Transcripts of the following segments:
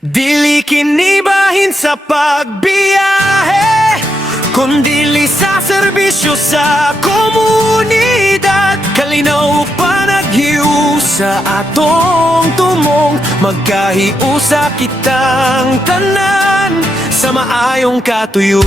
Dili kinibahin sa pagbiyahe, kundili sa serbisyo sa komunidad. Kalinaw pa naghiu sa atong tumong, magkahiusa kitang tanan sa maayong katuyuan.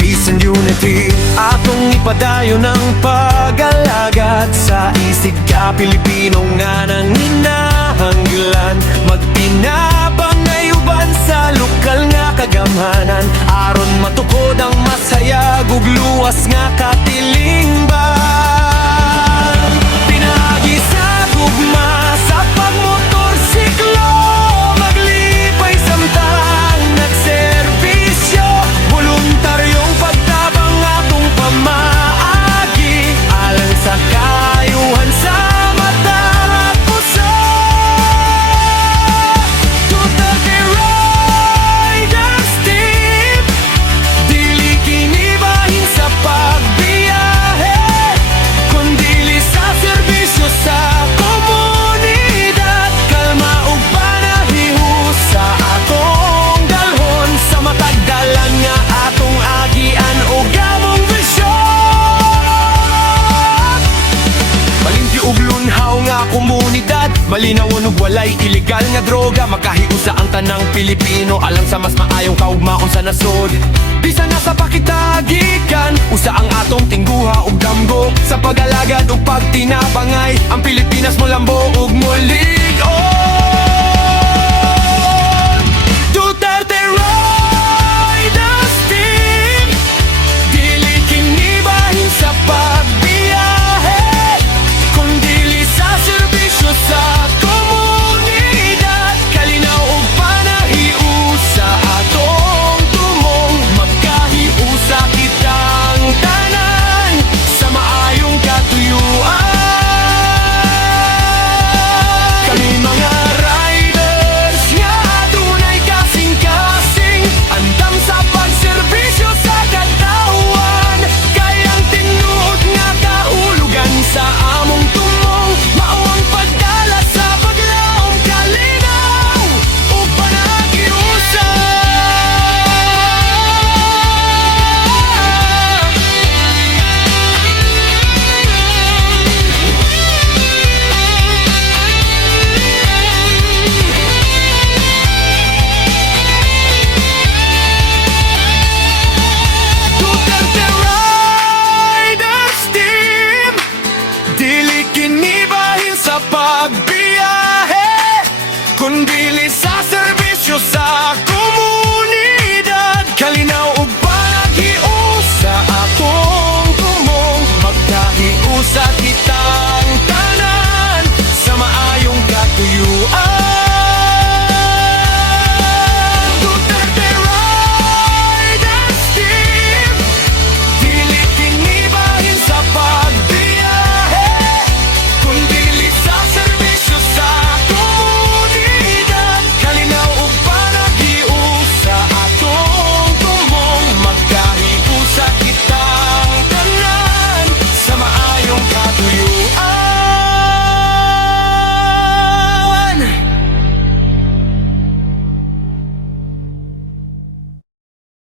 Peace and unity, atong ipadayon ng pag-alagad sa isig ka Pilipino nga nanginahanglan. Magtinabang ngayuban sa lokal nga kagamhanan, aron matukod ang masayag ug luwas nga katilingban. Pinagi sa gugma sa pagmotorsiklo, maglipay samtang nagserbisyo, voluntaryong pagtabang atong pamaagi, alang sa kayuhan sa matang puso. Duterte Riders Team, dili kinibahin sa pagbiyahe, kundili sa serbisyo sa komunidad. Kalma ug panahiho sa atong dalhon, sa matagdalan nga atong agian o gamong visyon. Malimti ug lunhaw nga komunidad, malinawon ug walay illegal nga droga, makahiusa ang tanang Pilipino alang sa mas maayong kaugmaon sa nasod. Bisan nasa pakitagikan, usa ang atong tingguha ug damgo, sa pag-alagad ug pagtinabangay ang Pilipinas mo lambo ug molig-on. Duterte Riders Team, dili kinibahin sa pagbiyahe, kundili sa serbisyo sa komunidad. Kalinaw ug panahiu sa atong tumong, magkahiusa kitang tanan sa maayong katuyuan. Kami mga riders nga adunay kasing-kasing, andam sa pagserbisyo sa katawan, kayang tinuod nga kahulugan sa among tumong, mao ang pagdala sa paglaom kalinaw ug panagiusa. Duterte Riders Team, dili kinibahin sa pagbiyahe, kundili sa serbisyo sa komunidad. Kalinaw ug panagiusa atong tumong, magkahiusa kita